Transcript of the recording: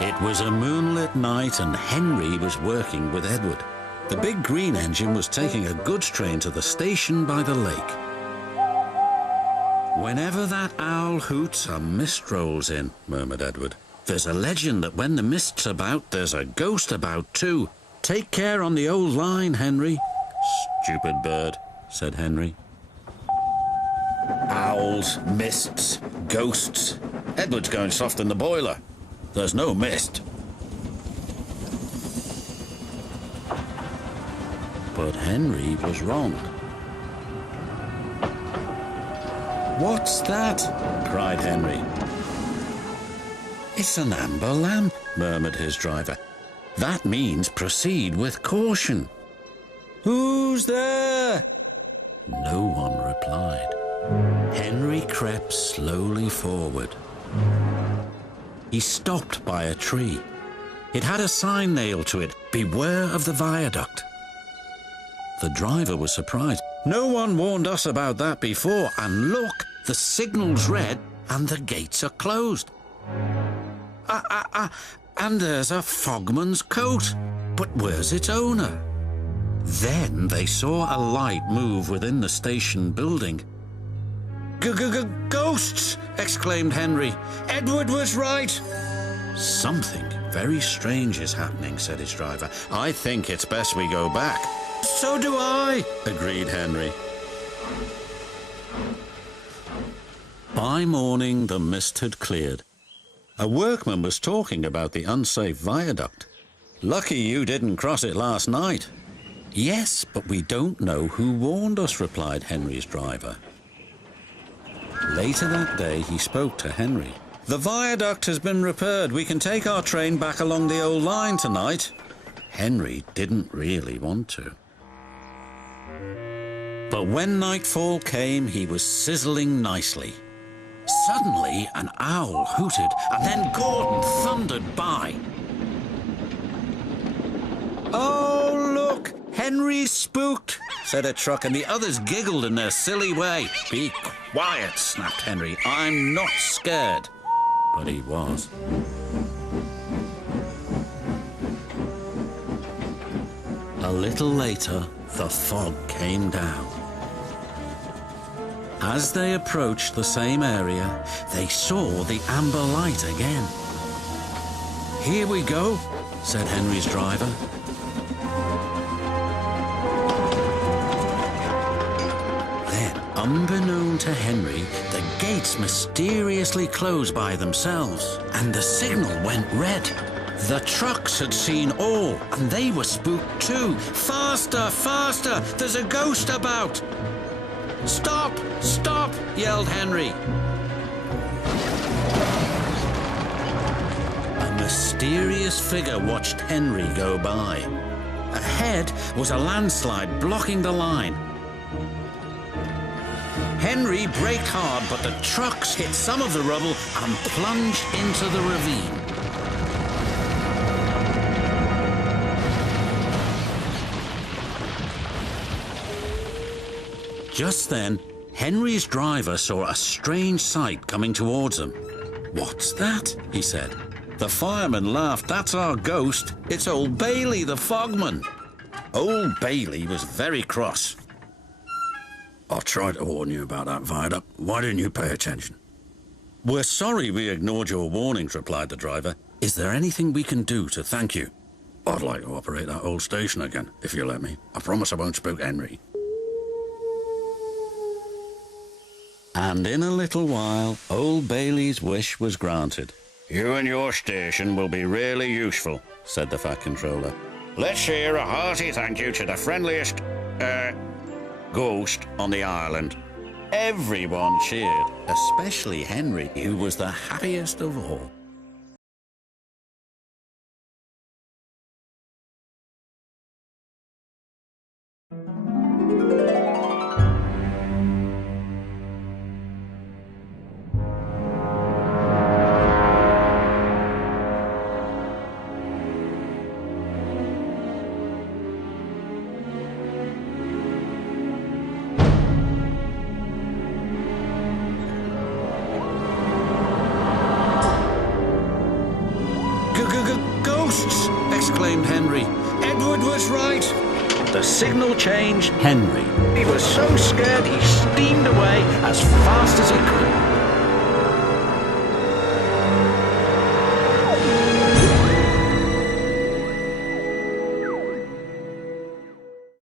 It was a moonlit night and Henry was working with Edward. The big green engine was taking a goods train to the station by the lake. "Whenever that owl hoots, a mist rolls in," murmured Edward. "There's a legend that when the mist's about, there's a ghost about too. Take care on the old line, Henry." "Stupid bird," said Henry. "Owls, mists, ghosts. Edward's going soft in the boiler. There's no mist." But Henry was wrong. "What's that?" cried Henry. "It's an amber lamp," murmured his driver. "That means proceed with caution." "Who's there?" No one replied. Henry crept slowly forward. He stopped by a tree. It had a sign nailed to it, "Beware of the viaduct." The driver was surprised. "No one warned us about that before, and look, the signal's red and the gates are closed. And there's a fogman's coat. But where's its owner?" Then they saw a light move within the station building. "Ghosts!" exclaimed Henry. "Edward was right." "Something very strange is happening," said his driver. "I think it's best we go back." "So do I," agreed Henry. By morning, the mist had cleared. A workman was talking about the unsafe viaduct. "Lucky you didn't cross it last night." "Yes, but we don't know who warned us," replied Henry's driver. Later that day, he spoke to Henry. "The viaduct has been repaired. We can take our train back along the old line tonight." Henry didn't really want to. But when nightfall came, he was sizzling nicely. Suddenly, an owl hooted, and then Gordon thundered by. "Oh, look! Henry's spooked," said a truck, and the others giggled in their silly way. "Be quiet," snapped Henry. "I'm not scared." But he was. A little later, the fog came down. As they approached the same area, they saw the amber light again. "Here we go," said Henry's driver. Then, unbeknown to Henry, the gates mysteriously closed by themselves, and the signal went red. The trucks had seen all, and they were spooked too. "Faster, faster! There's a ghost about!" "Stop! Stop!" yelled Henry. A mysterious figure watched Henry go by. Ahead was a landslide blocking the line. Henry braked hard, but the trucks hit some of the rubble and plunged into the ravine. Just then, Henry's driver saw a strange sight coming towards them. "What's that?" he said. The fireman laughed. "That's our ghost. It's old Bailey, the fogman." Old Bailey was very cross. "I tried to warn you about that viaduct. Why didn't you pay attention?" "We're sorry we ignored your warnings," replied the driver. "Is there anything we can do to thank you?" "I'd like to operate that old station again, if you let me. I promise I won't spook Henry." And in a little while, old Bailey's wish was granted. "You and your station will be really useful," said the Fat Controller. "Let's hear a hearty thank you to the friendliest, ghost on the island." Everyone cheered, especially Henry, who was the happiest of all. That's right. The signal changed. Henry. He was so scared he steamed away as fast as he could.